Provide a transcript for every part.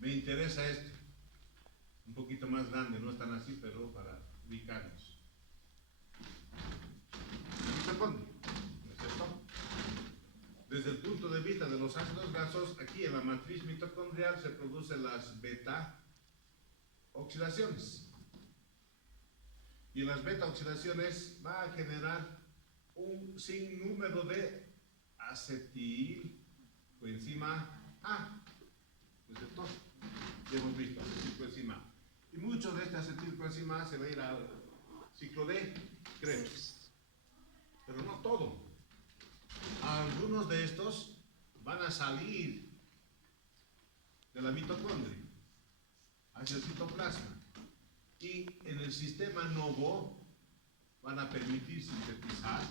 Me interesa esto, un poquito más grande, no es tan así, pero para ubicarnos. Mitocondria, ¿no es cierto? Desde el punto de vista de los ácidos grasos, aquí en la matriz mitocondrial se producen las beta oxidaciones. Y en las beta oxidaciones va a generar un sinnúmero de acetilcoenzima A. ¿No es cierto? Ya hemos visto acetilcoenzima A. Y mucho de este acetilcoenzima A se va a ir al ciclo de Krebs. Pero no todo. Algunos de estos van a salir de la mitocondria hacia el citoplasma y en el sistema novo van a permitir sintetizar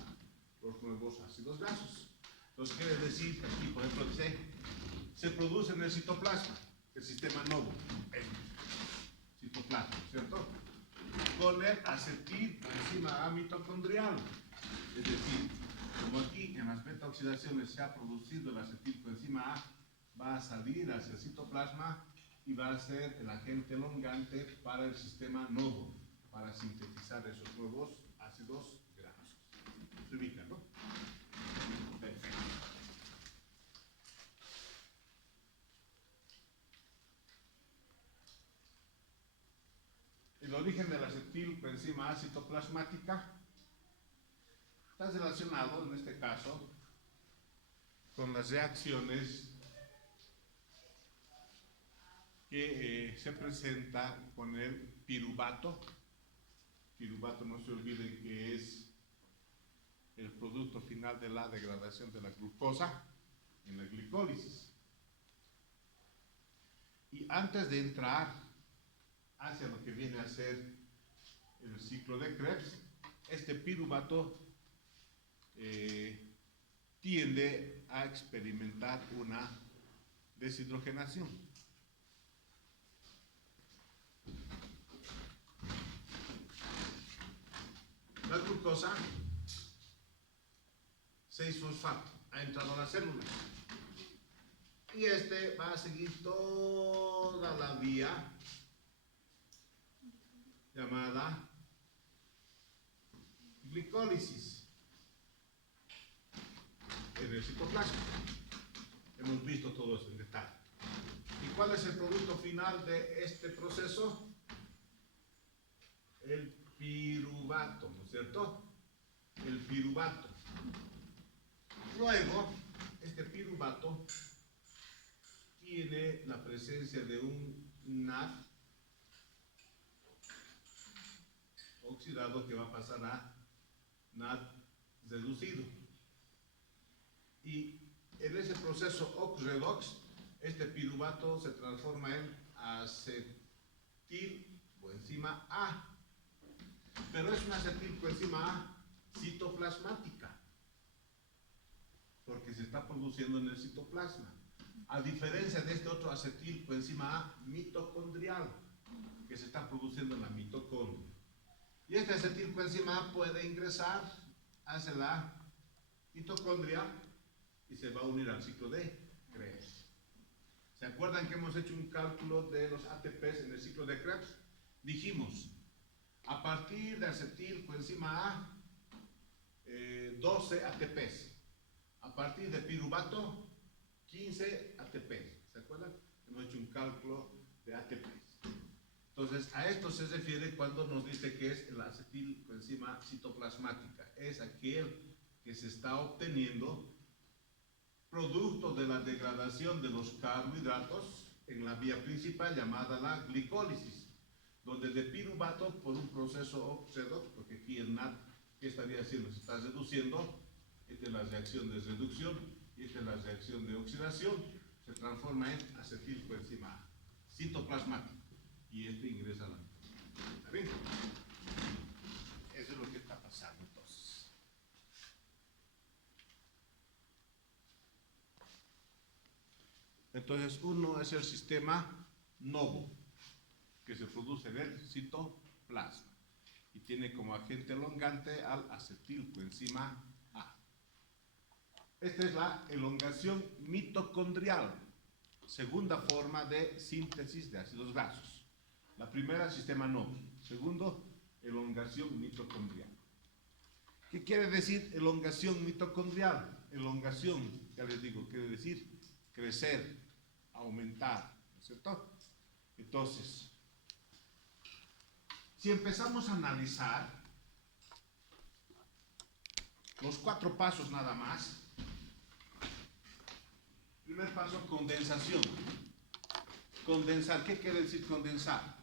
los nuevos ácidos grasos. Entonces quiere decir que aquí, por ejemplo, dice, se produce en el citoplasma, el sistema novo, el citoplasma, ¿cierto? Con el acetilcoenzima A mitocondrial. Es decir, como aquí en las beta oxidaciones se ha producido el acetilcoenzima A, va a salir hacia el citoplasma y va a ser el agente elongante para el sistema novo, para sintetizar esos nuevos ácidos grasos. ¿Se ubica, no? Perfecto. El origen de la acetilcoenzima A citoplasmática está relacionado, en este caso, con las reacciones que se presentan con el piruvato. Piruvato, no se olviden que es el producto final de la degradación de la glucosa en la glicólisis. Y antes de entrar hacia lo que viene a ser el ciclo de Krebs, este piruvato tiende a experimentar una deshidrogenación. La glucosa 6-fosfato ha entrado a la célula y este va a seguir toda la vía llamada glicólisis en el citoplasma. Hemos visto todo eso en detalle. ¿Y cuál es el producto final de este proceso? El piruvato, ¿no es cierto? El piruvato. Luego, este piruvato tiene la presencia de un NAD oxidado que va a pasar a NAD reducido. Y en ese proceso OX-redox, este piruvato se transforma en acetilcoenzima A. Pero es una acetilcoenzima A citoplasmática, porque se está produciendo en el citoplasma, a diferencia de este otro acetilcoenzima A mitocondrial, que se está produciendo en la mitocondria. Y este acetilcoenzima A puede ingresar hacia la mitocondria y se va a unir al ciclo de Krebs. ¿Se acuerdan que hemos hecho un cálculo de los ATPs en el ciclo de Krebs? Dijimos, a partir de acetilcoenzima A, 12 ATPs. A partir de piruvato, 15 ATPs. ¿Se acuerdan? Hemos hecho un cálculo de ATPs. Entonces, a esto se refiere cuando nos dice que es la acetilcoenzima citoplasmática. Es aquel que se está obteniendo producto de la degradación de los carbohidratos en la vía principal llamada la glicólisis, donde de piruvato por un proceso OX-redox, porque aquí el NAD, ¿qué estaría haciendo? Se está reduciendo. Esta es la reacción de reducción y esta es la reacción de oxidación. Se transforma en acetilcoenzima A citoplasmático y este ingresa a la mitocondria. ¿Está bien? Eso es lo que está pasando entonces. Entonces, uno es el sistema novo, que se produce en el citoplasma y tiene como agente elongante al acetilcoenzima A. Esta es la elongación mitocondrial. segunda forma de síntesis de ácidos grasos. La primera, sistema noble. Segundo, elongación mitocondrial. ¿Qué quiere decir elongación mitocondrial? Elongación, ya les digo, quiere decir crecer, aumentar, ¿no es cierto? Entonces, si empezamos a analizar los 4 pasos nada más. Primer paso, condensación. Condensar, ¿qué quiere decir condensar?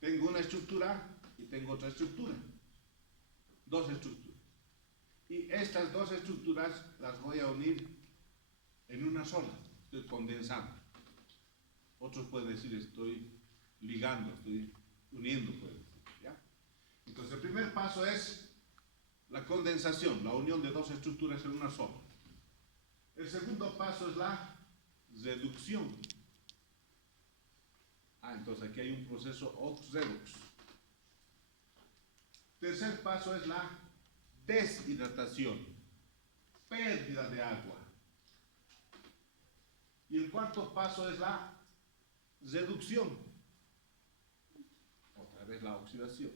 Tengo una estructura y tengo otra estructura. 2 estructuras. Y estas 2 estructuras las voy a unir en una sola. Estoy condensando. Otros pueden decir estoy ligando, estoy uniendo, pueden decir, ¿ya? Entonces el primer paso es la condensación, la unión de 2 estructuras en una sola. El segundo paso es la reducción. Entonces aquí hay un proceso ox-redox. Tercer paso es la deshidratación, pérdida de agua. Y el cuarto paso es la reducción. Otra vez la oxidación.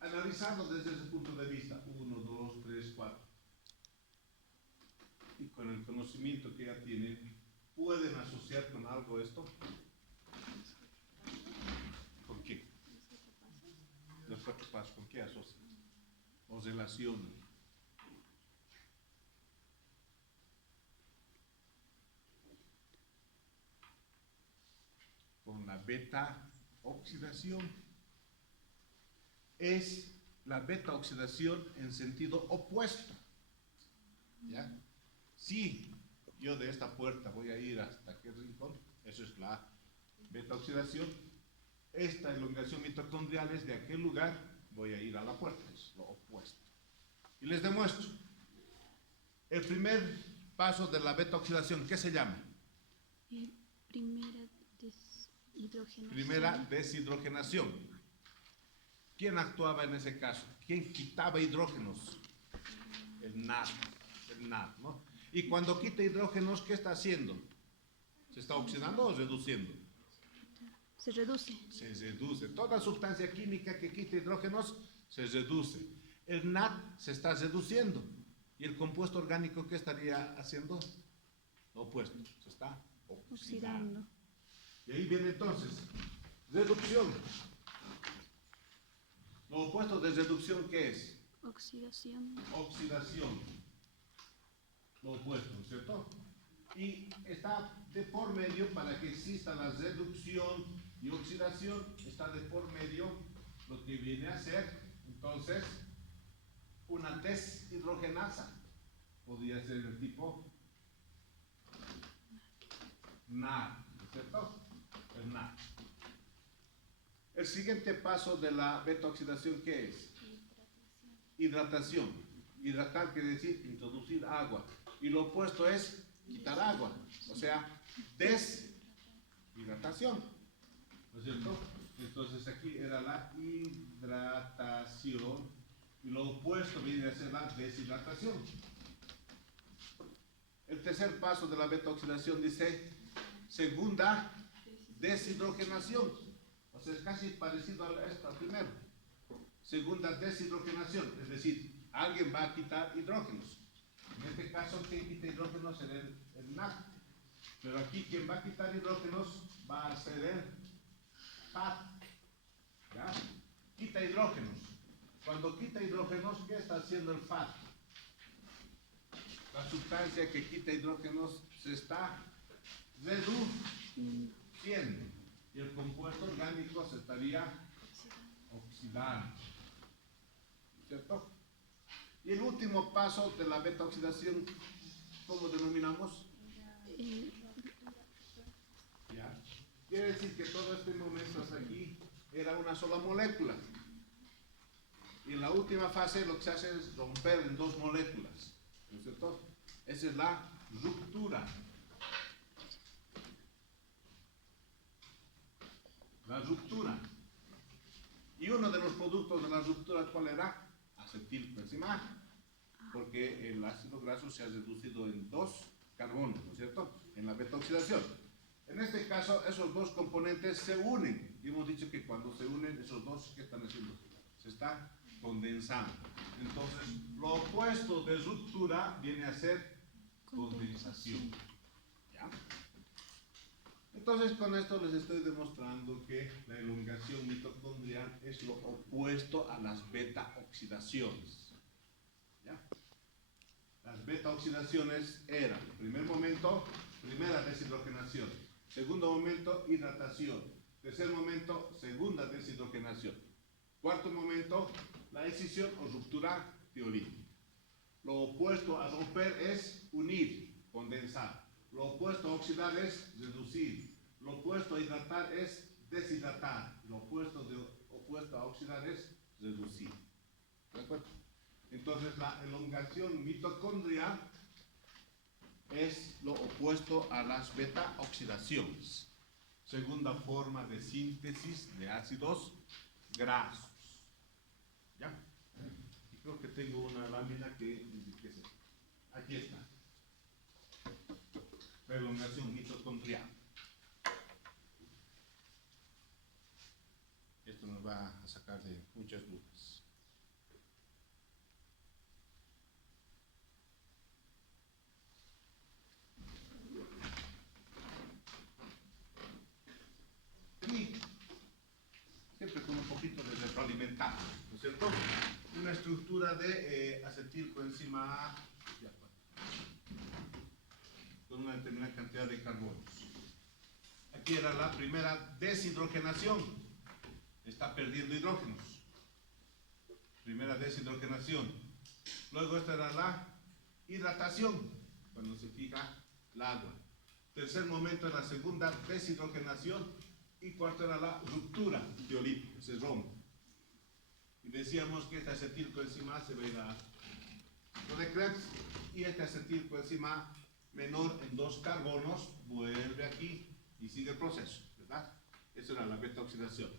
Analizando desde ese punto de vista, 1, 2, 3, 4. Y con el conocimiento que ya tienen, ¿pueden asociar con algo esto? ¿Con qué? Los 4 pasos, ¿con qué asocian? ¿O relacionan? Con la beta oxidación. Es la beta oxidación en sentido opuesto. ¿Ya? Si yo de esta puerta voy a ir hasta aquel rincón, eso es la beta oxidación. Esta elongación mitocondrial es de aquel lugar, voy a ir a la puerta, es lo opuesto. Y les demuestro. El primer paso de la beta oxidación, ¿qué se llama? Primera deshidrogenación. Primera deshidrogenación. ¿Quién actuaba en ese caso? ¿Quién quitaba hidrógenos? El NAD. El NAD, ¿no? Y cuando quita hidrógenos, ¿qué está haciendo? ¿Se está oxidando o reduciendo? Se reduce. Se reduce. Toda sustancia química que quita hidrógenos se reduce. El NAD se está reduciendo. ¿Y el compuesto orgánico qué estaría haciendo? Lo opuesto. Se está oxidando. Y ahí viene entonces, reducción. Lo opuesto de reducción, ¿qué es? Oxidación. Oxidación. Lo opuesto, ¿no es cierto? Y está de por medio, para que exista la reducción y oxidación, está de por medio lo que viene a ser, entonces, una deshidrogenasa. Podría ser del tipo NAD, ¿no es cierto? El NAD. El siguiente paso de la beta oxidación, ¿qué es? Hidratación. Hidratar quiere decir introducir agua. Y lo opuesto es quitar agua. O sea, deshidratación. ¿No es cierto? Entonces aquí era la hidratación. Y lo opuesto viene a ser la deshidratación. El tercer paso de la beta oxidación dice segunda deshidrogenación. O sea, es casi parecido a esta primero. Segunda deshidrogenación, es decir, alguien va a quitar hidrógenos. En este caso, quien quita hidrógenos será el NAD. Pero aquí quien va a quitar hidrógenos va a ser el FAD. ¿Ya? Quita hidrógenos. Cuando quita hidrógenos, ¿qué está haciendo el FAD? La sustancia que quita hidrógenos se está reduciendo. Y el compuesto orgánico se estaría oxidando. ¿Cierto? Y el último paso de la beta oxidación, ¿cómo denominamos? ¿Ya? Quiere decir que todo este momento hasta aquí era una sola molécula. Y en la última fase lo que se hace es romper en 2 moléculas. ¿No es cierto? Esa es la ruptura. La ruptura. Y uno de los productos de la ruptura, ¿cuál era? Acetilcoenzima A. porque el ácido graso se ha reducido en 2 carbonos, ¿no es cierto? En la beta oxidación. En este caso, esos dos componentes se unen. Y hemos dicho que cuando se unen esos dos, ¿qué están haciendo? Se están condensando. Entonces, lo opuesto de ruptura viene a ser condensación. ¿Ya? Entonces, con esto les estoy demostrando que la elongación mitocondrial es lo opuesto a las beta-oxidaciones. ¿Ya? Las beta-oxidaciones eran, en primer momento, primera deshidrogenación. Segundo momento, hidratación. Tercer momento, segunda deshidrogenación. Cuarto momento, la escisión o ruptura tiolítica. Lo opuesto a romper es unir, condensar. Lo opuesto a oxidar es reducir. Lo opuesto a hidratar es deshidratar. Lo opuesto a oxidar es reducir. ¿De acuerdo? Entonces, la elongación mitocondrial es lo opuesto a las beta-oxidaciones. Segunda forma de síntesis de ácidos grasos. ¿Ya? Y creo que tengo una lámina que enriquece. Aquí está. La elongación mitocondrial. Esto nos va a sacar de muchas dudas. Y siempre con un poquito de retroalimentar, ¿no es cierto? Una estructura de acetilcoenzima A con una determinada cantidad de carbonos. Aquí era la primera deshidrogenación. Está perdiendo hidrógenos. Primera deshidrogenación. Luego esta era la hidratación, cuando se fija el agua. Tercer momento era la segunda deshidrogenación. Y cuarto era la ruptura tiolítica, se rompe. Y decíamos que este acetilcoenzima A se va a ir a lo de Krebs, y este acetilcoenzima A menor en 2 carbonos vuelve aquí y sigue el proceso, ¿verdad? Esa era la beta-oxidación.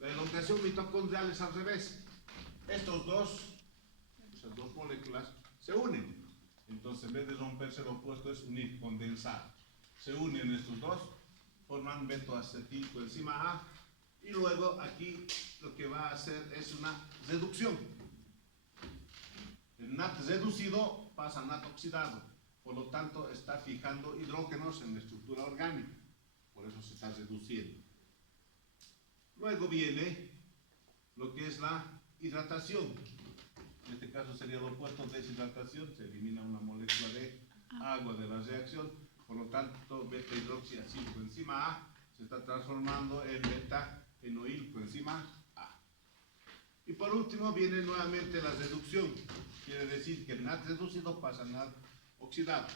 La elongación mitocondrial es al revés. Esas dos moléculas se unen. Entonces, en vez de romperse, lo opuesto es unir, condensar. Se unen estos dos, forman beta-acetilcoenzima A, y luego aquí lo que va a hacer es una reducción. El NAT reducido pasa a NAT oxidado, por lo tanto está fijando hidrógenos en la estructura orgánica, por eso se está reduciendo. Luego viene lo que es la hidratación. En este caso sería lo opuesto, deshidratación, se elimina una molécula de agua de la reacción, por lo tanto beta-hidroxiacilcoenzima A se está transformando en beta-enoilcoenzima A. Y por último viene nuevamente la reducción, quiere decir que el NAT reducido pasa a NAT oxidado.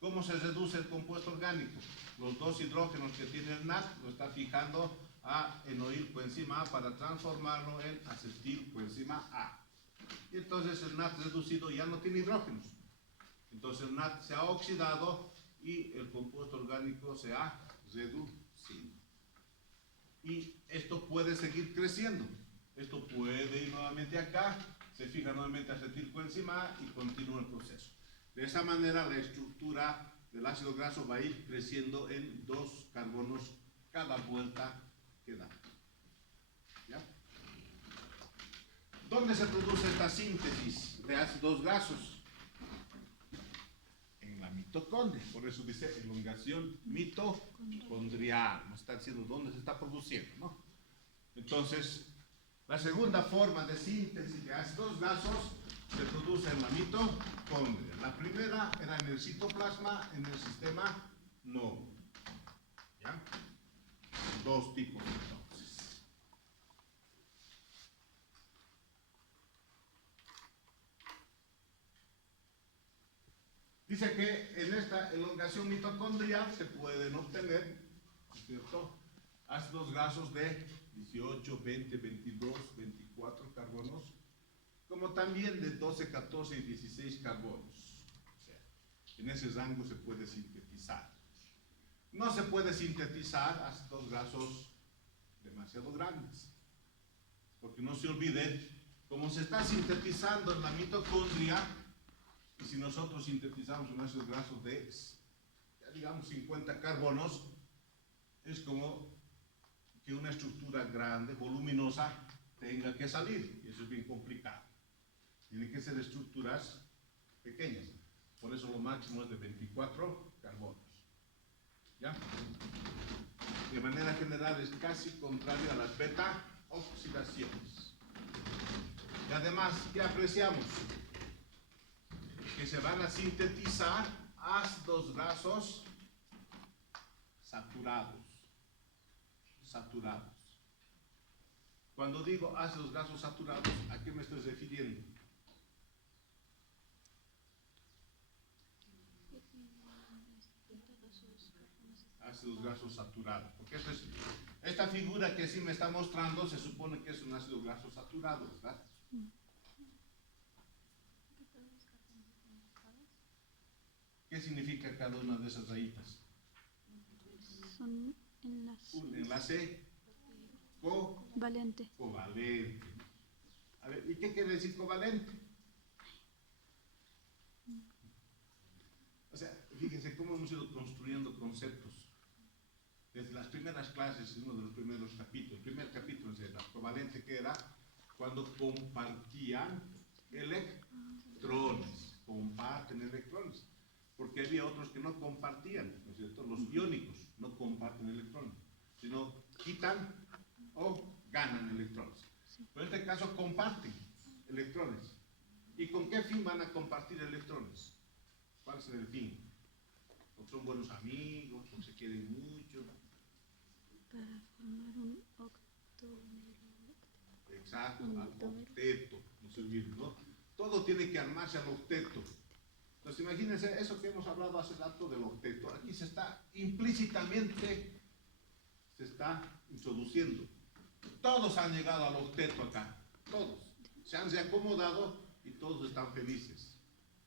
¿Cómo se reduce el compuesto orgánico? Los dos hidrógenos que tiene el NAT lo está fijando a enoilcoenzima A para transformarlo en acetilcoenzima A. Y entonces el NAT reducido ya no tiene hidrógenos. Entonces el NAT se ha oxidado y el compuesto orgánico se ha reducido. Y esto puede seguir creciendo. Esto puede ir nuevamente acá, se fija nuevamente acetilcoenzima A y continúa el proceso. De esa manera la estructura del ácido graso va a ir creciendo en 2 carbonos cada vuelta que da. ¿Ya? ¿Dónde se produce esta síntesis de ácidos grasos? En la mitocondria, por eso dice elongación mitocondrial. Nos está diciendo dónde se está produciendo, ¿no? Entonces, la segunda forma de síntesis de ácidos grasos se produce en la mitocondria. La primera era en el citoplasma, en el sistema no. ¿Ya? 2 tipos entonces. Dice que en esta elongación mitocondrial se pueden obtener, ¿cierto?, ácidos grasos de 18, 20, 22, 24 carbonos, como también de 12, 14 y 16 carbonos. O sea, en ese rango se puede sintetizar. No se puede sintetizar ácidos grasos demasiado grandes, porque no se olviden, como se está sintetizando en la mitocondria, Y si nosotros sintetizamos un ácido graso de, ya digamos, 50 carbonos, es como que una estructura grande, voluminosa, tenga que salir. Y eso es bien complicado. Tienen que ser estructuras pequeñas. Por eso lo máximo es de 24 carbonos. ¿Ya? De manera general es casi contrario a las beta oxidaciones. Y además, ¿qué apreciamos? Que se van a sintetizar ácidos grasos saturados. Saturados. Cuando digo ácidos grasos saturados, ¿a qué me estoy refiriendo? Ácidos grasos saturados. Porque esta figura que sí me está mostrando se supone que es un ácido graso saturado, ¿verdad? ¿Qué significa cada una de esas rayitas? Son enlaces. Un enlace Valente. covalente. A ver, ¿y qué quiere decir covalente? O sea, fíjense cómo hemos ido construyendo conceptos. Desde las primeras clases, uno de los primeros capítulos, el primer capítulo era covalente, que era cuando compartían electrones, comparten electrones, porque había otros que no compartían, ¿no es cierto? Los iónicos no comparten electrones, sino quitan o ganan electrones. Pero en este caso comparten electrones. ¿Y con qué fin van a compartir electrones? ¿Cuál es el fin? Porque son buenos amigos, porque se quieren mucho. Para formar un octómero. Exacto, al octeto, no se olviden, ¿no? Todo tiene que armarse al octeto. Entonces imagínense eso que hemos hablado hace rato del octeto. Aquí se está implícitamente, se está introduciendo. Todos han llegado al octeto acá, todos. Se han reacomodado y todos están felices,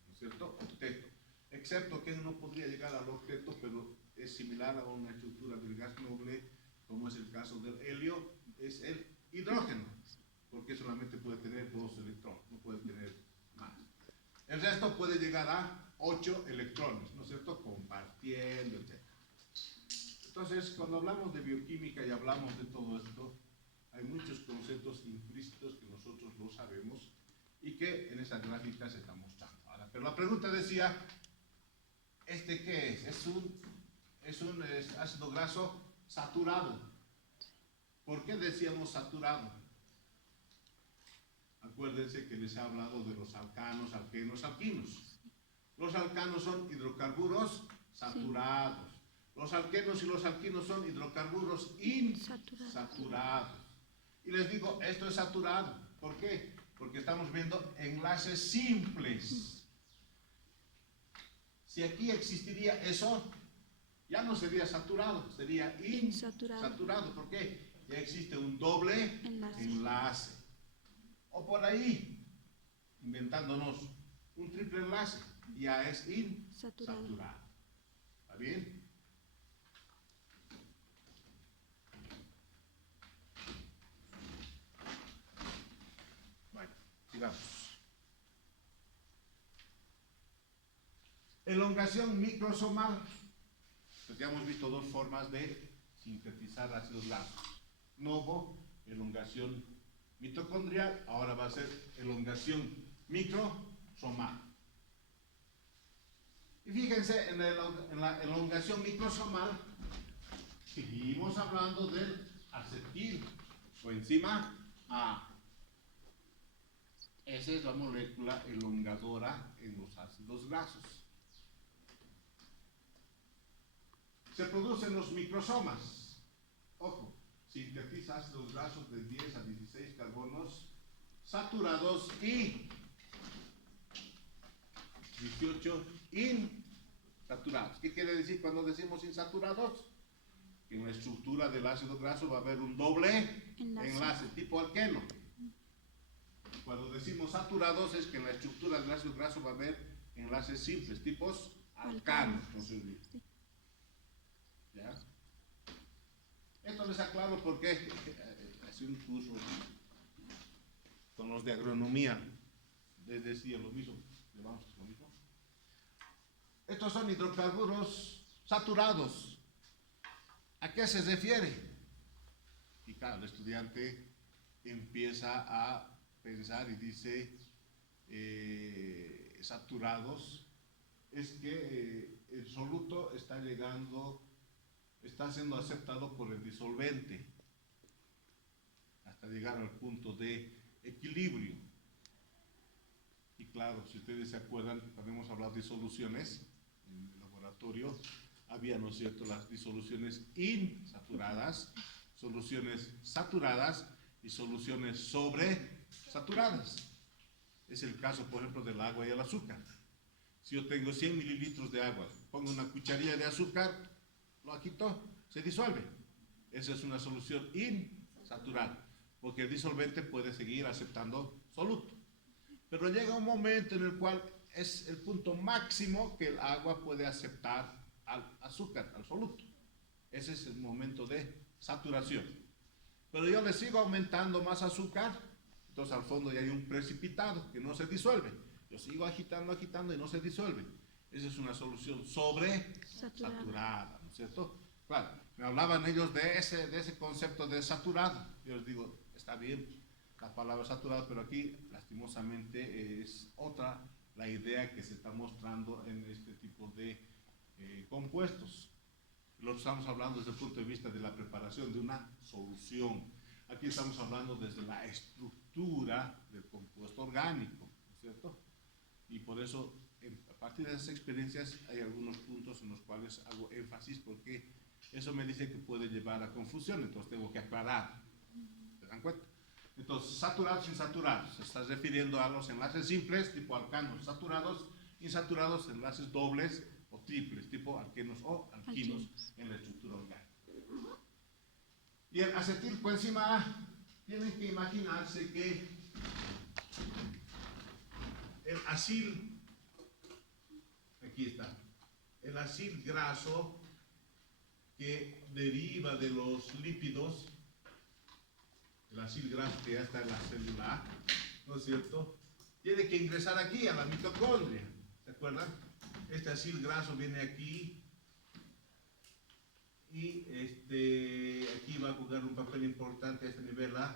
¿no es cierto? Octeto. Excepto que no podría llegar al octeto, pero es similar a una estructura del gas noble, como es el caso del helio, es el hidrógeno, porque solamente puede tener 2 electrones, no puede tener más. El resto puede llegar a 8 electrones, ¿no es cierto? Compartiendo, etc. Entonces, cuando hablamos de bioquímica y hablamos de todo esto, hay muchos conceptos implícitos que nosotros lo sabemos y que en esta gráfica se está mostrando. Ahora, pero la pregunta decía, ¿este qué es? Es un ácido graso saturado. ¿Por qué decíamos saturado? Acuérdense que les he hablado de los alcanos, alquenos, alquinos. Los alcanos son hidrocarburos saturados. Sí. Los alquenos y los alquinos son hidrocarburos insaturados. Y les digo, esto es saturado. ¿Por qué? Porque estamos viendo enlaces simples. Si aquí existiría eso, ya no sería saturado, sería insaturado. ¿Por qué? Ya existe un doble enlace. O por ahí, inventándonos un triple enlace, ya es insaturado. ¿Está bien? Bueno, sigamos. Elongación microsomal. Pues ya hemos visto dos formas de sintetizar ácidos grasos. Novo, elongación mitocondrial, ahora va a ser elongación microsomal. Y fíjense, en la elongación microsomal, seguimos hablando del acetil, coenzima A. Esa es la molécula elongadora en los ácidos grasos. Se producen los microsomas. Ojo, sintetiza ácidos grasos de 10 a 16 carbonos saturados y 18 insaturados. ¿Qué quiere decir cuando decimos insaturados? Que en la estructura del ácido graso va a haber un doble enlace tipo alqueno. Cuando decimos saturados es que en la estructura del ácido graso va a haber enlaces simples, tipos alcanos. No se olvide. ¿Ya? Esto les aclaro porque hace un curso con los de agronomía les decía lo mismo. ¿Le vamos a hacer lo mismo? estos son hidrocarburos saturados. ¿A qué se refiere? Y claro, el estudiante empieza a pensar y dice, saturados, es que el soluto está siendo aceptado por el disolvente hasta llegar al punto de equilibrio. Y claro, si ustedes se acuerdan, cuando hemos hablado de disoluciones en el laboratorio, había, ¿no es cierto?, las disoluciones insaturadas, soluciones saturadas y soluciones sobresaturadas. Es el caso, por ejemplo, del agua y el azúcar. Si yo tengo 100 mililitros de agua, pongo una cucharilla de azúcar, lo agito, se disuelve. Esa es una solución insaturada, porque el disolvente puede seguir aceptando soluto. Pero llega un momento en el cual es el punto máximo que el agua puede aceptar al azúcar, al soluto. Ese es el momento de saturación. Pero yo le sigo aumentando más azúcar, entonces al fondo ya hay un precipitado que no se disuelve. Yo sigo agitando y no se disuelve. Esa es una solución sobresaturada, ¿no es cierto? Claro, me hablaban ellos de ese concepto de saturado. Yo les digo, está bien la palabra saturado, pero aquí lastimosamente es otra la idea que se está mostrando en este tipo de compuestos. Lo estamos hablando desde el punto de vista de la preparación de una solución. Aquí estamos hablando desde la estructura del compuesto orgánico, ¿no es cierto? Y por eso, a partir de esas experiencias, hay algunos puntos en los cuales hago énfasis porque eso me dice que puede llevar a confusión, entonces tengo que aclarar. ¿Se dan cuenta? Entonces, saturados, insaturados, se está refiriendo a los enlaces simples, tipo alcanos saturados, insaturados, enlaces dobles o triples, tipo alquenos o alquinos en la estructura orgánica. Y el acetilcoenzima A, tienen que imaginarse que el acil, aquí está, el acil graso que deriva de los lípidos, el acil graso que ya está en la célula A, ¿no es cierto?, tiene que ingresar aquí a la mitocondria, ¿se acuerdan? Este acil graso viene aquí y aquí va a jugar un papel importante a este nivel la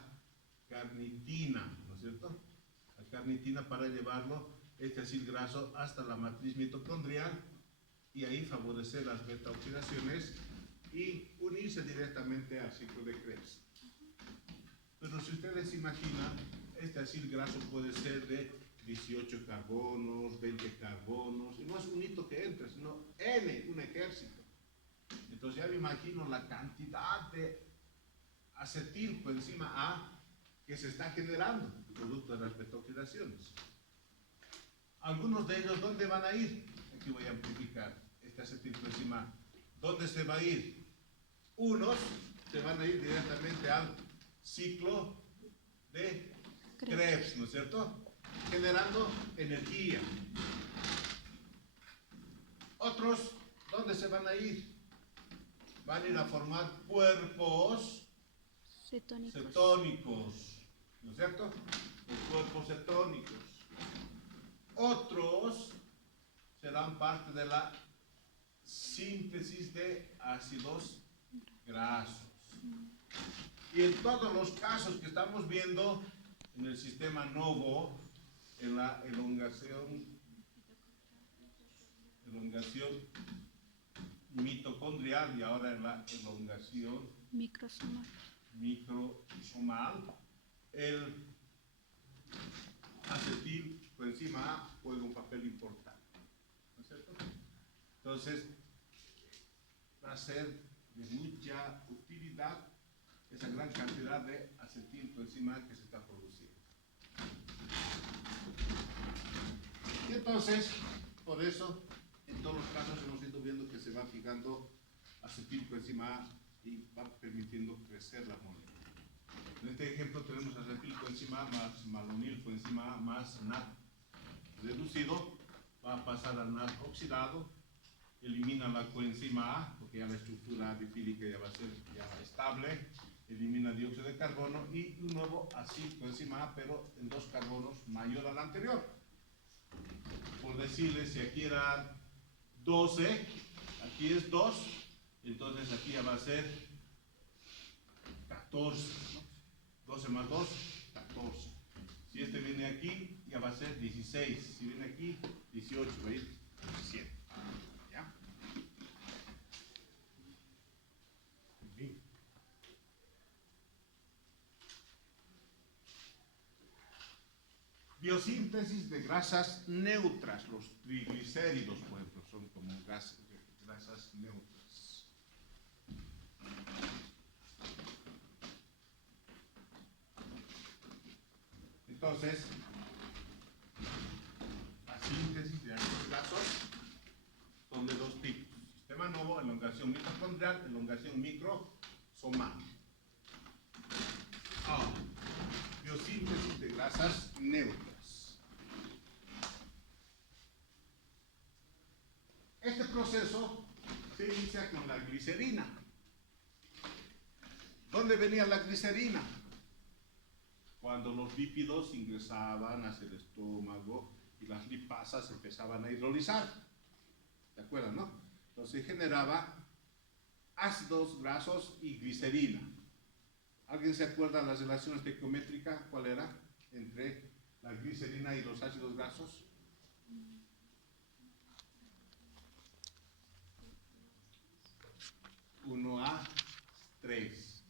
carnitina, ¿no es cierto? La carnitina para llevarlo, este acil graso, hasta la matriz mitocondrial y ahí favorecer las beta-oxidaciones y unirse directamente al ciclo de Krebs. Pero si ustedes imaginan, este acil graso puede ser de 18 carbonos, 20 carbonos, y no es un hito que entre, sino un ejército. Entonces ya me imagino la cantidad de acetilcoenzima A que se está generando, producto de las beta-oxidaciones. Algunos de ellos, ¿dónde van a ir? Aquí voy a amplificar este acetilcoenzima A. ¿Dónde se va a ir? Unos se van a ir directamente al ciclo de Krebs, ¿no es cierto?, generando energía. Otros, ¿dónde se van a ir? Van a ir a formar cuerpos cetónicos, ¿no es cierto?, los cuerpos cetónicos. Otros serán parte de la síntesis de ácidos grasos. Y en todos los casos que estamos viendo en el sistema Novo, en la elongación mitocondrial y ahora en la elongación microsomal, el acetilcoenzima A juega un papel importante, ¿no es cierto? Entonces, va a ser de mucha utilidad esa gran cantidad de acetilcoenzima A que se está produciendo. Y entonces, por eso, en todos los casos hemos ido viendo que se va fijando acetilcoenzima A y va permitiendo crecer la molécula. En este ejemplo tenemos acetilcoenzima A más malonilcoenzima A más NAD reducido, va a pasar al NAD oxidado, elimina la coenzima A, porque ya la estructura lipídica ya va a ser estable, elimina dióxido de carbono y un nuevo acetilcoenzima A, pero en 2 carbonos mayor al anterior. Por decirles, si aquí era 12, aquí es 2, entonces aquí ya va a ser 14, ¿no? 12 más 2, 14. Si este viene aquí, ya va a ser 16. Si viene aquí, 18, va a ir 17. ¿Ya? Bien. Biosíntesis de grasas neutras. Los triglicéridos, por ejemplo, son como grasas neutras. Entonces, la síntesis de ácidos grasos son de dos tipos. Sistema novo, elongación mitocondrial, elongación microsomal. Ahora, biosíntesis de grasas neutras. Este proceso se inicia con la glicerina. ¿Dónde venía la glicerina? Cuando los lípidos ingresaban hacia el estómago y las lipasas empezaban a hidrolizar. ¿De acuerdo, no? Entonces generaba ácidos grasos y glicerina. ¿Alguien se acuerda de las relaciones estequiométricas? ¿Cuál era? Entre la glicerina y los ácidos grasos. Uno a 3.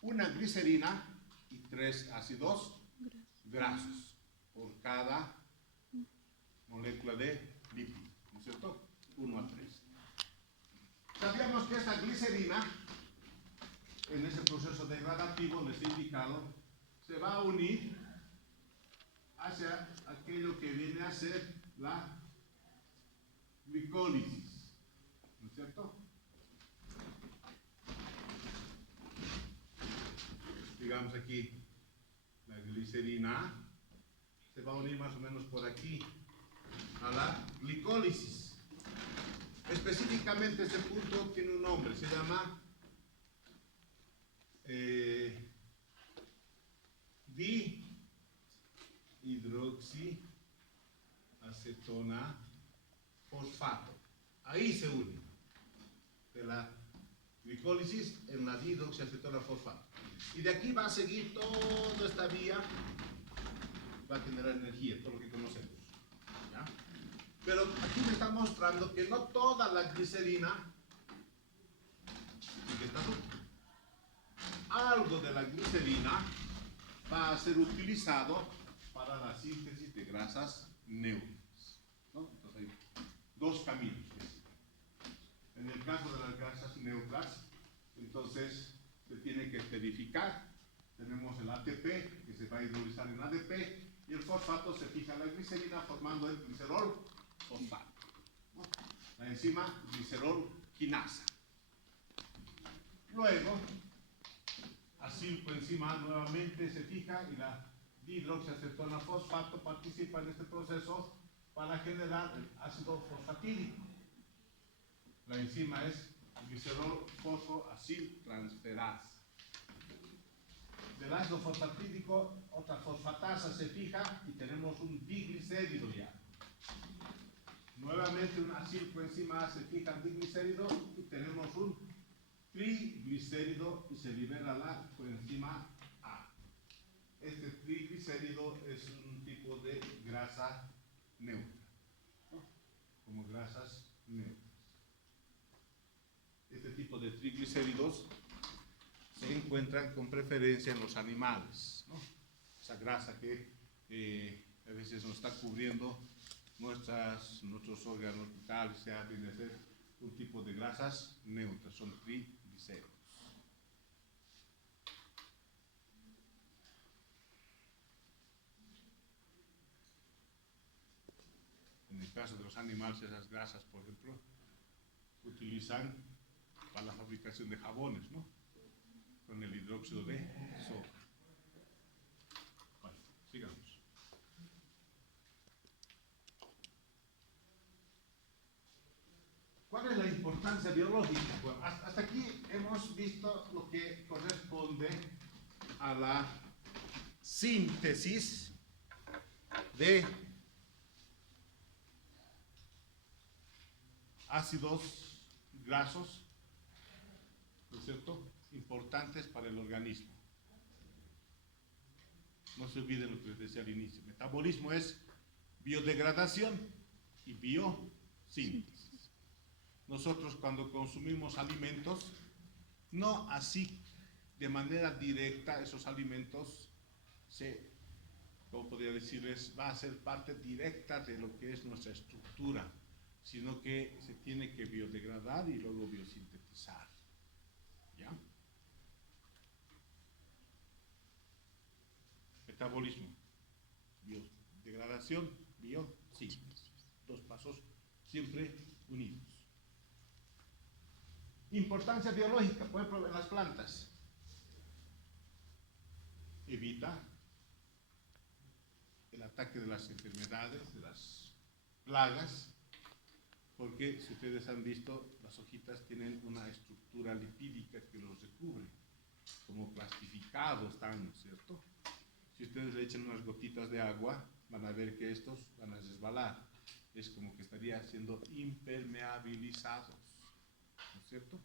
Una glicerina y 3 ácidos grasos por cada molécula de lípido, ¿no es cierto? 1 a 3. Sabíamos que esta glicerina, en ese proceso degradativo, les he indicado, se va a unir hacia aquello que viene a ser la glicólisis, ¿no es cierto? Digamos aquí, la glicerina se va a unir más o menos por aquí a la glicólisis. Específicamente este punto tiene un nombre, se llama dihidroxiacetona fosfato. Ahí se une de la glicólisis en la dihidroxiacetona fosfato. Y de aquí va a seguir toda esta vía, va a generar energía, todo lo que conocemos. ¿Ya? Pero aquí me está mostrando que no toda la glicerina sigue esta ruta. Algo de la glicerina va a ser utilizado para la síntesis de grasas neutras, ¿no? Entonces hay dos caminos. En el caso de las grasas neutras, entonces se tiene que esterificar. Tenemos el ATP que se va a hidrolizar en ADP y el fosfato se fija en la glicerina formando el glicerol fosfato, ¿no? La enzima glicerol quinasa. Luego, acilcoenzima nuevamente se fija y la dihidroxiacetona fosfato participa en este proceso para generar el ácido fosfatídico. La enzima es glicerol fosfoaciltransferasa. Del ácido fosfatídico, otra fosfatasa se fija y tenemos un diglicérido ya. Nuevamente una acilcoenzima se fija en diglicérido y tenemos un triglicérido y se libera la coenzima A. Este triglicérido es un tipo de grasa neutra, ¿no? Como grasas neutras. Este tipo de triglicéridos se encuentran con preferencia en los animales, ¿no? Esa grasa que a veces nos está cubriendo nuestros órganos vitales, tiene que ser un tipo de grasas neutras, son triglicéridos. En el caso de los animales, esas grasas, por ejemplo, se utilizan para la fabricación de jabones, ¿no? Con el hidróxido de sodio. Bueno, sigamos. ¿Cuál es la importancia biológica? Bueno, hasta aquí hemos visto lo que corresponde a la síntesis de ácidos grasos, ¿no es cierto?, importantes para el organismo. No se olviden lo que les decía al inicio. Metabolismo es biodegradación y biosíntesis. Nosotros cuando consumimos alimentos, no así de manera directa, esos alimentos ¿cómo podría decirles? Va a ser parte directa de lo que es nuestra estructura, sino que se tiene que biodegradar y luego biosintetizar. ¿Ya? Metabolismo, biodegradación, biosíntesis. Dos pasos siempre unidos. Importancia biológica, por ejemplo, en las plantas. Evita el ataque de las enfermedades, de las plagas, porque si ustedes han visto, las hojitas tienen una estructura lipídica que los recubre, como plastificados están, ¿no es cierto? Si ustedes le echan unas gotitas de agua, van a ver que estos van a resbalar. Es como que estarían siendo impermeabilizados, ¿no es cierto?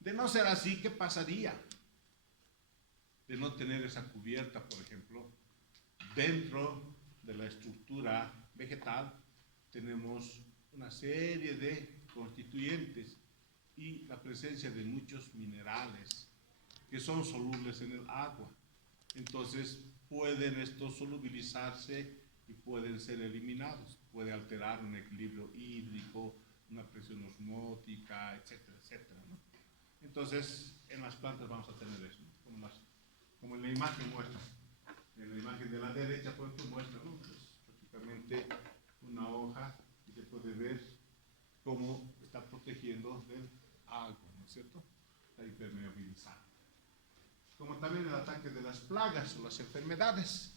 De no ser así, ¿qué pasaría? De no tener esa cubierta, por ejemplo, dentro de la estructura vegetal tenemos una serie de constituyentes y la presencia de muchos minerales que son solubles en el agua. Entonces pueden estos solubilizarse y pueden ser eliminados. Puede alterar un equilibrio hídrico, una presión osmótica, etcétera, etcétera, ¿no? Entonces en las plantas vamos a tener eso, ¿no? Como en la imagen muestra. En la imagen de la derecha, por ejemplo, muestra, ¿no? Pues, prácticamente una hoja y se puede ver cómo está protegiendo del agua, ¿no es cierto? Está impermeabilizado. Como también el ataque de las plagas o las enfermedades.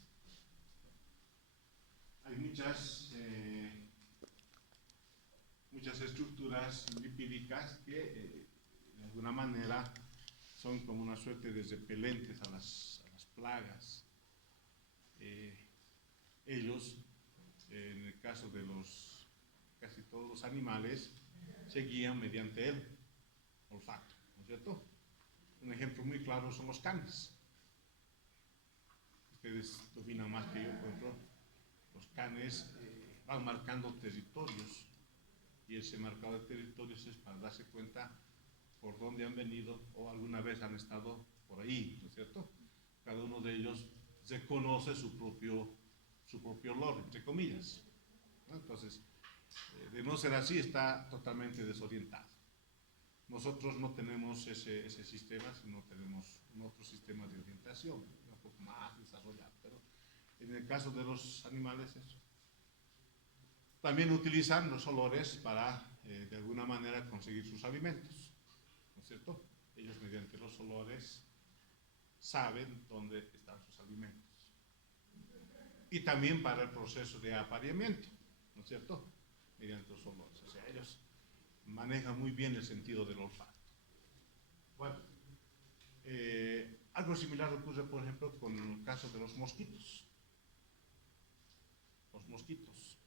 Hay muchas estructuras lipídicas que de alguna manera son como una suerte de repelentes a las plagas. Ellos, en el caso de casi todos los animales, se guían mediante el olfato, ¿no es cierto? Un ejemplo muy claro son los canes. Ustedes dominan más que yo, por ejemplo, los canes van marcando territorios y ese marcado de territorios es para darse cuenta por dónde han venido o alguna vez han estado por ahí, ¿no es cierto? Cada uno de ellos reconoce su propio olor, entre comillas, ¿no? Entonces, de no ser así, está totalmente desorientado. Nosotros no tenemos ese sistema, sino tenemos un otro sistema de orientación, un poco más desarrollado, pero en el caso de los animales, eso. También utilizan los olores para, de alguna manera, conseguir sus alimentos, ¿no es cierto? Ellos, mediante los olores, saben dónde están sus alimentos. Y también para el proceso de apareamiento, ¿no es cierto? Mediante los olores. O sea, ellos manejan muy bien el sentido del olfato. Bueno, algo similar ocurre, por ejemplo, con el caso de los mosquitos. Los mosquitos.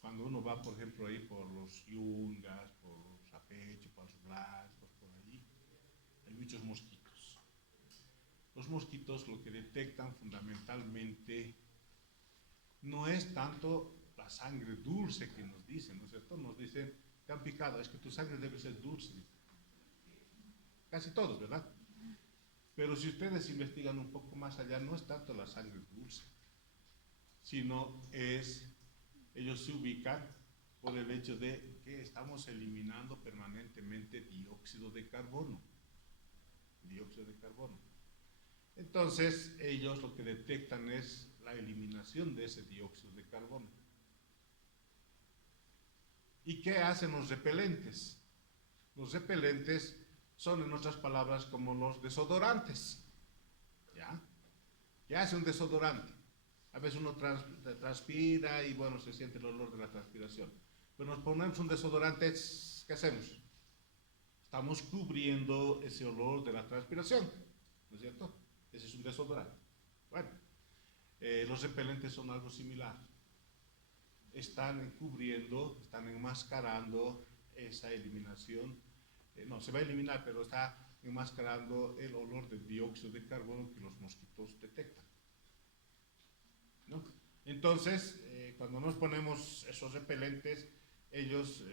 Cuando uno va, por ejemplo, ahí por los Yungas, por Rapecho, por los Blancos, por ahí, hay muchos mosquitos. Los mosquitos lo que detectan fundamentalmente no es tanto la sangre dulce que nos dicen, ¿no es cierto? Nos dicen, te han picado, es que tu sangre debe ser dulce. Casi todos, ¿verdad? Pero si ustedes investigan un poco más allá, no es tanto la sangre dulce, sino ellos se ubican por el hecho de que estamos eliminando permanentemente dióxido de carbono. Dióxido de carbono. Entonces, ellos lo que detectan es la eliminación de ese dióxido de carbono. ¿Y qué hacen los repelentes? Los repelentes son, en otras palabras, como los desodorantes. ¿Ya? ¿Qué hace un desodorante? A veces uno transpira y, bueno, se siente el olor de la transpiración. Pero nos ponemos un desodorante, ¿qué hacemos? Estamos cubriendo ese olor de la transpiración, ¿no es cierto? Ese es un desodorante. Bueno, los repelentes son algo similar. están encubriendo, están enmascarando esa eliminación. No, se va a eliminar, pero está enmascarando el olor del dióxido de carbono que los mosquitos detectan, ¿no? Entonces, cuando nos ponemos esos repelentes, ellos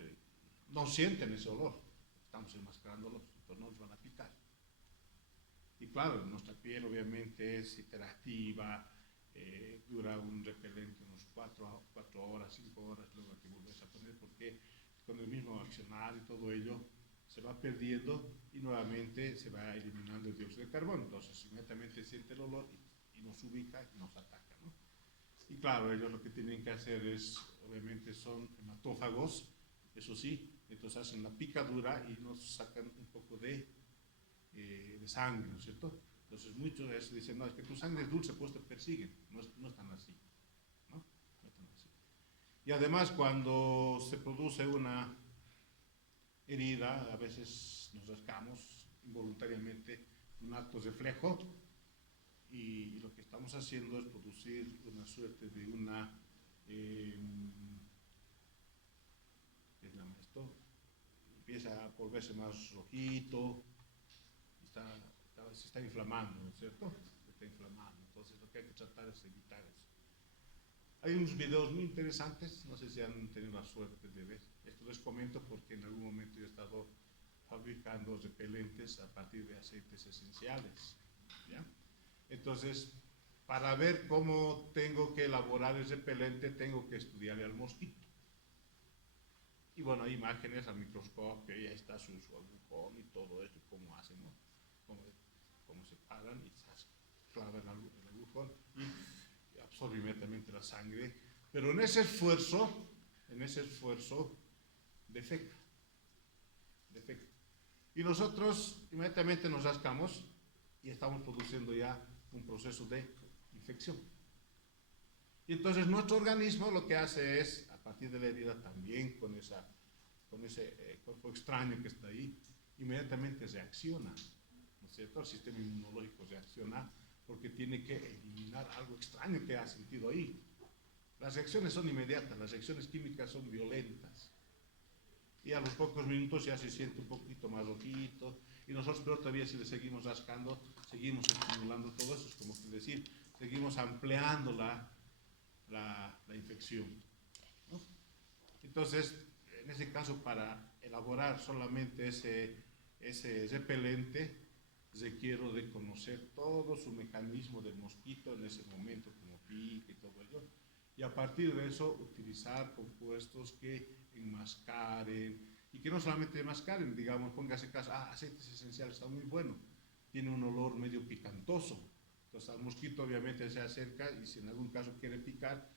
no sienten ese olor, estamos enmascarándolos, entonces no nos van a picar. Y claro, nuestra piel obviamente es interactiva, dura un repelente unos 4 horas, 5 horas, luego que vuelves a poner, porque con el mismo accionar y todo ello se va perdiendo y nuevamente se va eliminando el dióxido de carbono. Entonces inmediatamente siente el olor y nos ubica y nos ataca, ¿no? Y claro, ellos lo que tienen que hacer es, obviamente son hematófagos, eso sí, entonces hacen la picadura y nos sacan un poco de sangre, ¿no es cierto? Entonces muchos dicen, no, es que tu sangre es dulce, pues te persiguen. No es tan así, ¿no? No es tan así. Y además cuando se produce una herida, a veces nos rascamos involuntariamente, un acto reflejo, y lo que estamos haciendo es producir una suerte de una, ¿qué se llama esto? Empieza a volverse más rojito, se está inflamando, ¿no es cierto? Se está inflamando, entonces lo que hay que tratar es evitar eso. Hay unos videos muy interesantes, no sé si han tenido la suerte de ver. Esto les comento porque en algún momento yo he estado fabricando repelentes a partir de aceites esenciales, ¿ya? Entonces, para ver cómo tengo que elaborar el repelente, tengo que estudiarle al mosquito. Y bueno, hay imágenes al microscopio, y ahí está su agujón y todo esto, cómo hacen, ¿no? Cómo se paran y se clava el agujón y absorbe inmediatamente la sangre. Pero en ese esfuerzo defecta. Y nosotros inmediatamente nos rascamos y estamos produciendo ya un proceso de infección. Y entonces nuestro organismo lo que hace es, a partir de la herida también, con ese cuerpo extraño que está ahí, inmediatamente reacciona, ¿no es cierto? El sistema inmunológico reacciona porque tiene que eliminar algo extraño que ha sentido ahí. Las reacciones son inmediatas, las reacciones químicas son violentas. Y a los pocos minutos ya se siente un poquito más rojito, y nosotros, pero todavía si le seguimos rascando, seguimos estimulando todo eso, es como decir, seguimos ampliando la infección, ¿no? Entonces, en ese caso, para elaborar solamente ese repelente, requiero de conocer todo su mecanismo del mosquito en ese momento, como pica y todo ello, y a partir de eso utilizar compuestos que enmascaren, y que no solamente enmascaren, digamos, póngase caso, aceites esenciales, está muy bueno, tiene un olor medio picantoso, entonces al mosquito obviamente se acerca y si en algún caso quiere picar,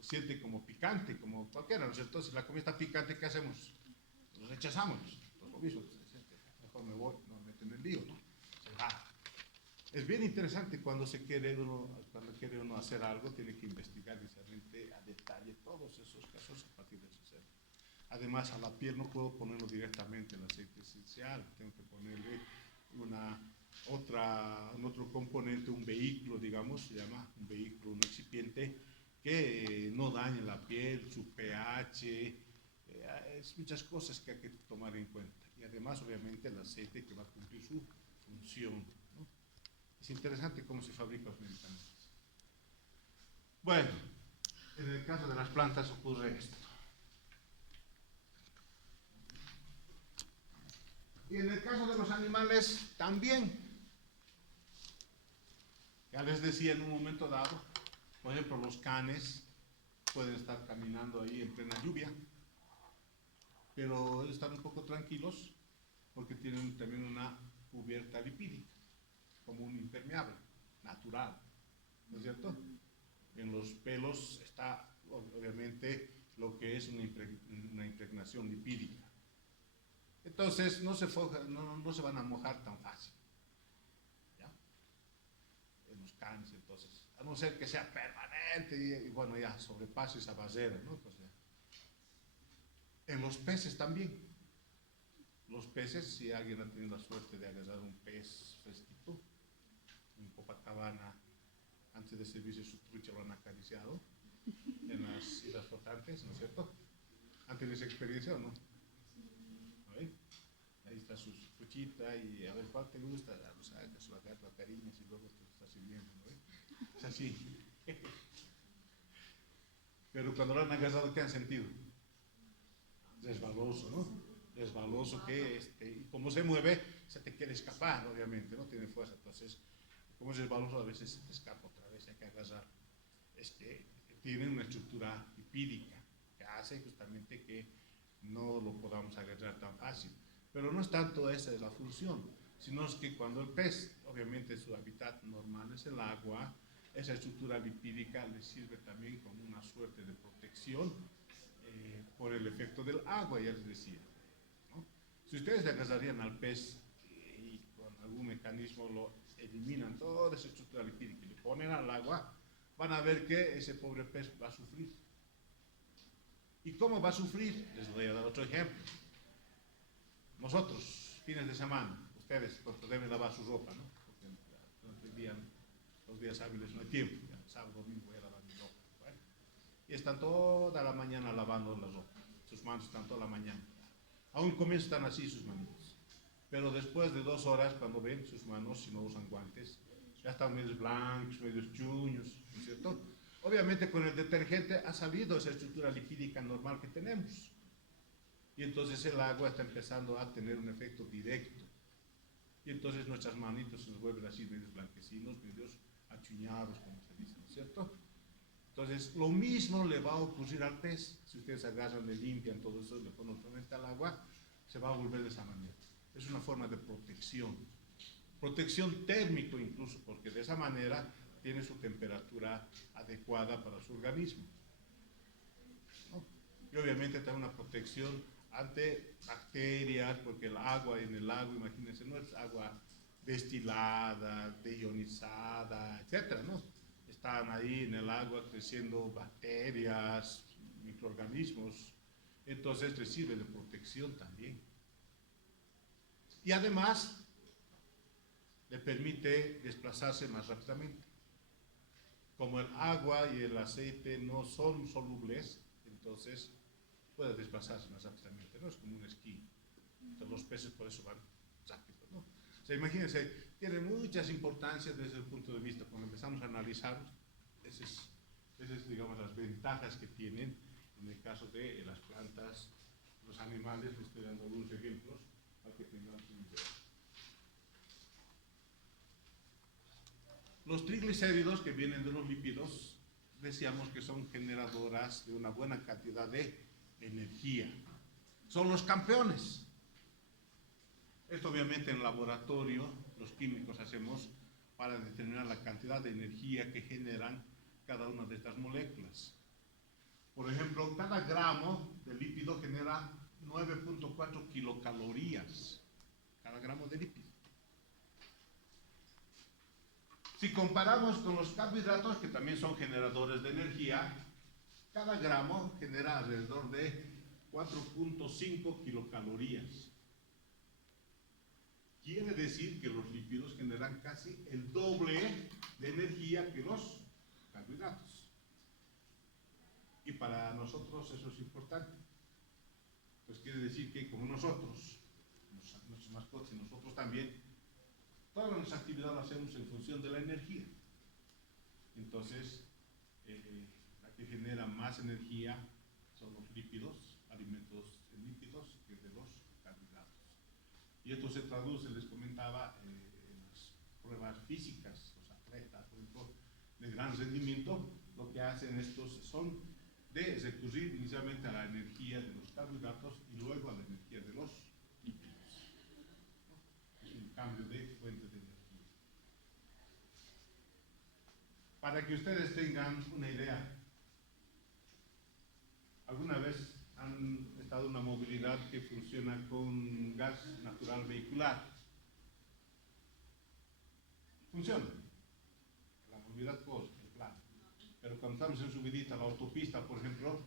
siente como picante, como cualquiera, ¿no es cierto? Si la comida está picante, ¿qué hacemos? Lo rechazamos, entonces lo mismo, mejor me voy, no me meto en el lío, ¿no? Se va. Es bien interesante cuando quiere uno hacer algo, tiene que investigar inicialmente a detalle todos esos casos a partir de eso. Además, a la piel no puedo ponerlo directamente el aceite esencial, tengo que ponerle otro componente, un vehículo, digamos, se llama un vehículo, un excipiente que no dañe la piel, su pH, es muchas cosas que hay que tomar en cuenta. Y además, obviamente, el aceite que va a cumplir su función, ¿no? Es interesante cómo se fabrican los medicamentos. Bueno, en el caso de las plantas ocurre esto. Y en el caso de los animales también. Ya les decía en un momento dado, por ejemplo, los canes pueden estar caminando ahí en plena lluvia, pero están un poco tranquilos porque tienen también una cubierta lipídica, como un impermeable natural, ¿no es cierto? En los pelos está obviamente lo que es una impregnación lipídica. Entonces no se van a mojar tan fácil, ¿ya? En los canes, entonces, a no ser que sea permanente y bueno, ya sobrepase esa barrera, ¿no? Entonces, en los peces también. Los peces, si alguien ha tenido la suerte de agarrar un pez fresquito, en Copacabana, antes de servirse su trucha lo han acariciado, en las islas flotantes, ¿no es cierto? ¿Han tenido esa experiencia o no? ¿Ahí? Ahí está su cuchita y a ver cuál te gusta, lo sacas, lo agarras, lo acariñas y luego te lo estás sirviendo, ¿no? Es así. Pero cuando lo han agarrado, ¿qué han sentido? Resbaloso, ¿no? Resbaloso que, y como se mueve, se te quiere escapar, obviamente, no tiene fuerza. Entonces, como es resbaloso, a veces se te escapa otra vez, hay que agarrar. Tiene una estructura lipídica que hace justamente que no lo podamos agarrar tan fácil. Pero no es tanto esa es la función, sino es que cuando el pez, obviamente su hábitat normal es el agua, esa estructura lipídica le sirve también como una suerte de protección por el efecto del agua, ya les decía, ¿no? Si ustedes le agarrarían al pez y con algún mecanismo lo eliminan toda esa estructura lipídica y le ponen al agua, van a ver que ese pobre pez va a sufrir. ¿Y cómo va a sufrir? Les voy a dar otro ejemplo. Nosotros, fines de semana, ustedes pues, deben lavar su ropa, ¿no? Porque durante el día, los días hábiles no hay tiempo. Ya, sábado, domingo voy a lavar mi ropa. Bueno, y están toda la mañana lavando la ropa. Sus manos están toda la mañana. Aún comienzo están así sus manitos. Pero después de 2 horas, cuando ven sus manos, si no usan guantes, ya están medios blancos, medios chuños, ¿no es cierto? Obviamente con el detergente ha salido esa estructura lipídica normal que tenemos. Y entonces el agua está empezando a tener un efecto directo. Y entonces nuestras manitos se nos vuelven así medios blanquecinos, medios achuñados, como se dice, ¿no es cierto? Entonces lo mismo le va a ocurrir al pez. Si ustedes agarran, le limpian todo eso, le ponen nuevamente al agua, se va a volver de esa manera. Es una forma de protección. Protección térmico incluso, porque de esa manera tiene su temperatura adecuada para su organismo, ¿no? Y obviamente tiene una protección ante bacterias, porque el agua en el agua, imagínense, no es agua destilada, deionizada, etcétera, ¿no? Están ahí en el agua creciendo bacterias, microorganismos, entonces recibe de protección también. Y además le permite desplazarse más rápidamente. Como el agua y el aceite no son solubles, entonces puede desplazarse más rápidamente, no es como un esquí. Entonces los peces por eso van rápido, ¿no? O sea, imagínense, tiene muchas importancias desde el punto de vista, cuando empezamos a analizar, esas es, digamos, las ventajas que tienen en el caso de las plantas, los animales. Les estoy dando algunos ejemplos para que tengan una idea. Los triglicéridos, que vienen de los lípidos, decíamos que son generadoras de una buena cantidad de energía. Son los campeones. Esto obviamente en laboratorio los químicos hacemos para determinar la cantidad de energía que generan cada una de estas moléculas. Por ejemplo, cada gramo de lípido genera 9.4 kilocalorías. Cada gramo de lípido. Si comparamos con los carbohidratos, que también son generadores de energía, cada gramo genera alrededor de 4.5 kilocalorías. Quiere decir que los lípidos generan casi el doble de energía que los carbohidratos. Y para nosotros eso es importante. Pues quiere decir que como nosotros, nuestros mascotas y nosotros también, toda nuestra actividad la hacemos en función de la energía. Entonces, la que genera más energía son los lípidos, alimentos lípidos, que de los carbohidratos. Y esto se traduce, les comentaba, en las pruebas físicas. Los atletas, por ejemplo, de gran rendimiento, lo que hacen estos son de recurrir inicialmente a la energía de los carbohidratos y luego a la energía de los lípidos. Es un cambio de fuente de energía. Para que ustedes tengan una idea, ¿alguna vez han estado en una movilidad que funciona con gas natural vehicular? Funciona. La movilidad corre, en plan. Pero cuando estamos en subidita a la autopista, por ejemplo,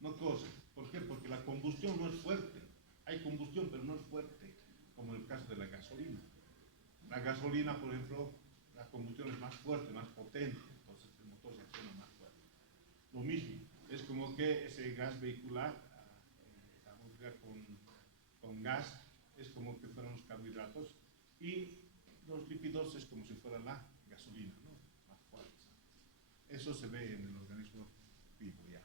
no corre. ¿Por qué? Porque la combustión no es fuerte. Hay combustión, pero no es fuerte, como en el caso de la gasolina. La gasolina, por ejemplo, la combustión es más fuerte, más potente, entonces el motor se acciona más fuerte. Lo lo mismo. Es como que ese gas vehicular, esa boca con gas, es como que fueran los carbohidratos, y los lípidos es como si fuera la gasolina, ¿no? La fuerza. Eso se ve en el organismo vivo ya.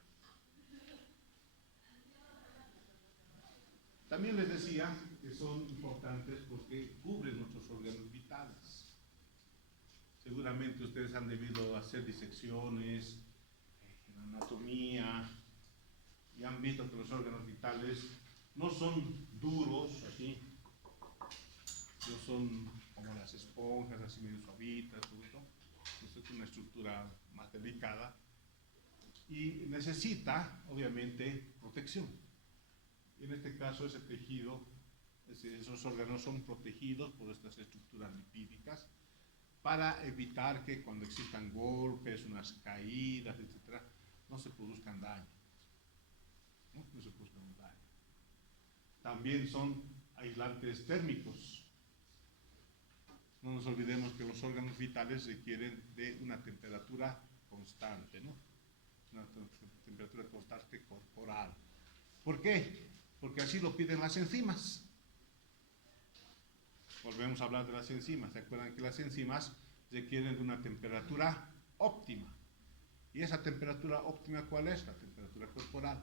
También les decía que son importantes porque cubren nuestros órganos vitales. Seguramente ustedes han debido hacer disecciones en anatomía y han visto que los órganos vitales no son duros, así, no son como las esponjas, así medio suavitas, todo eso. Esto es una estructura más delicada y necesita, obviamente, protección. En este caso, ese tejido, esos órganos son protegidos por estas estructuras lipídicas para evitar que cuando existan golpes, unas caídas, etc., no se produzcan daños. No se produzcan daño. También son aislantes térmicos. No nos olvidemos que los órganos vitales requieren de una temperatura constante, ¿no? Una temperatura constante corporal. ¿Por qué? Porque así lo piden las enzimas. Volvemos a hablar de las enzimas. ¿Se acuerdan que las enzimas requieren de una temperatura óptima? ¿Y esa temperatura óptima cuál es? La temperatura corporal.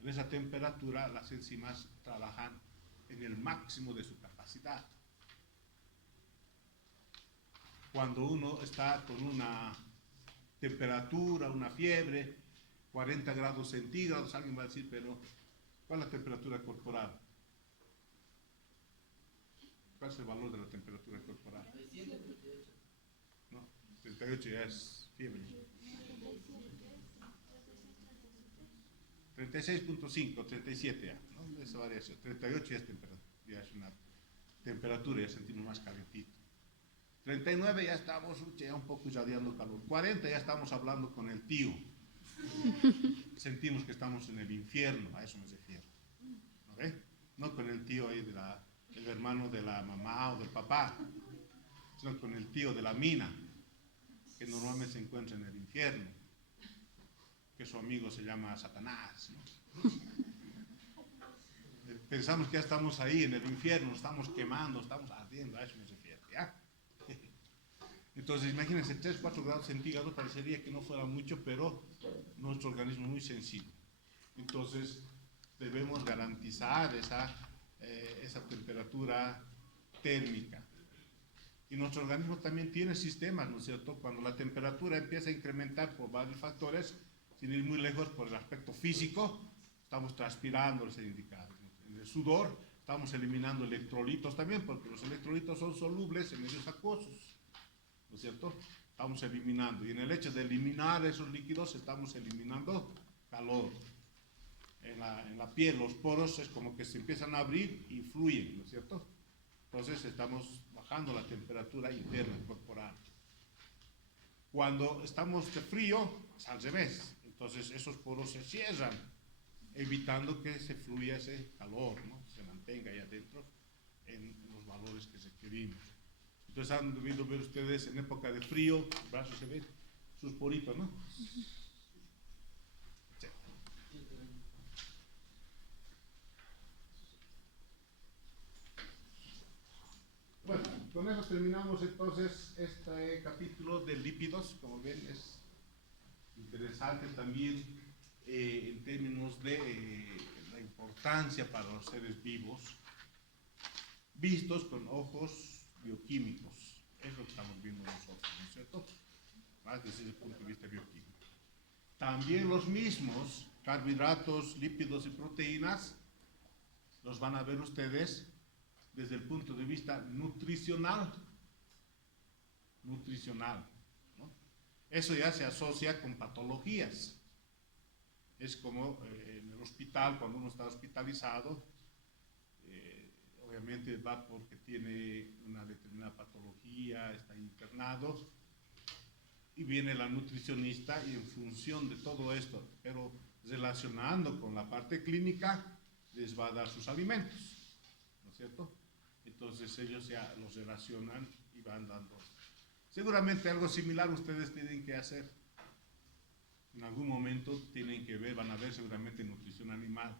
En esa temperatura las enzimas trabajan en el máximo de su capacidad. Cuando uno está con una temperatura, una fiebre, 40 grados centígrados, alguien va a decir, pero ¿cuál es la temperatura corporal? ¿Cuál es el valor de la temperatura corporal? 38. No, 38 ya es fiebre. 36.5, 37 ya, ¿no? Esa variación. 38 ya es temperatura, ya es una temperatura, ya sentimos más calentito. 39 ya estamos ya un poco irradiando calor. 40 ya estamos hablando con el tío. Sentimos que estamos en el infierno, a eso me refiero. ¿No ve? No con el tío ahí el hermano de la mamá o del papá, sino con el tío de la mina, que normalmente se encuentra en el infierno, que su amigo se llama Satanás, ¿no? Pensamos que ya estamos ahí en el infierno, estamos quemando, estamos ardiendo, a eso me refiero, ¿ya? Entonces, imagínense, 3, 4 grados centígrados, parecería que no fuera mucho, pero nuestro organismo es muy sensible. Entonces, debemos garantizar esa temperatura térmica. Y nuestro organismo también tiene sistemas, ¿no es cierto? Cuando la temperatura empieza a incrementar por varios factores, sin ir muy lejos por el aspecto físico, estamos transpirando, es el indicado. En el sudor estamos eliminando electrolitos también, porque los electrolitos son solubles en medios acuosos, ¿no es cierto? Estamos eliminando. Y en el hecho de eliminar esos líquidos, estamos eliminando calor. En la piel, los poros es como que se empiezan a abrir y fluyen, ¿no es cierto? Entonces estamos bajando la temperatura interna corporal. Cuando estamos de frío, es al revés. Entonces esos poros se cierran, evitando que se fluya ese calor, ¿no? Se mantenga ahí adentro en los valores que requerimos. Entonces han debido ver ustedes en época de frío, el brazo se ve, sus poritos, ¿no? Sí. Bueno, con eso terminamos entonces este capítulo de lípidos. Como ven, es interesante también en términos de la importancia para los seres vivos, vistos con ojos bioquímicos. Es lo que estamos viendo nosotros, ¿no es cierto? Más desde el punto de vista bioquímico. También los mismos carbohidratos, lípidos y proteínas los van a ver ustedes desde el punto de vista nutricional. ¿No? Eso ya se asocia con patologías. Es como en el hospital, cuando uno está hospitalizado, obviamente va porque tiene una determinada patología, está internado, y viene la nutricionista y en función de todo esto, pero relacionando con la parte clínica, les va a dar sus alimentos, ¿no es cierto? Entonces ellos ya los relacionan y van dando. Seguramente algo similar ustedes tienen que hacer. en algún momento tienen que ver, van a ver seguramente nutrición animal.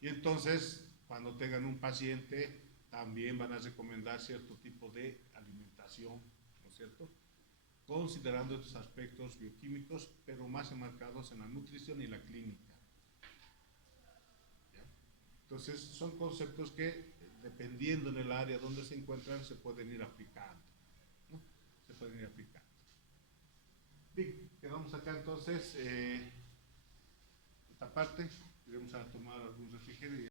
Y entonces, cuando tengan un paciente, también van a recomendar cierto tipo de alimentación, ¿no es cierto? Considerando estos aspectos bioquímicos, pero más enmarcados en la nutrición y la clínica. ¿Ya? Entonces, son conceptos que, dependiendo en el área donde se encuentran, se pueden ir aplicando, ¿no? Se pueden ir aplicando. Bien, quedamos acá entonces, esta parte, iremos a tomar algún refrigerio.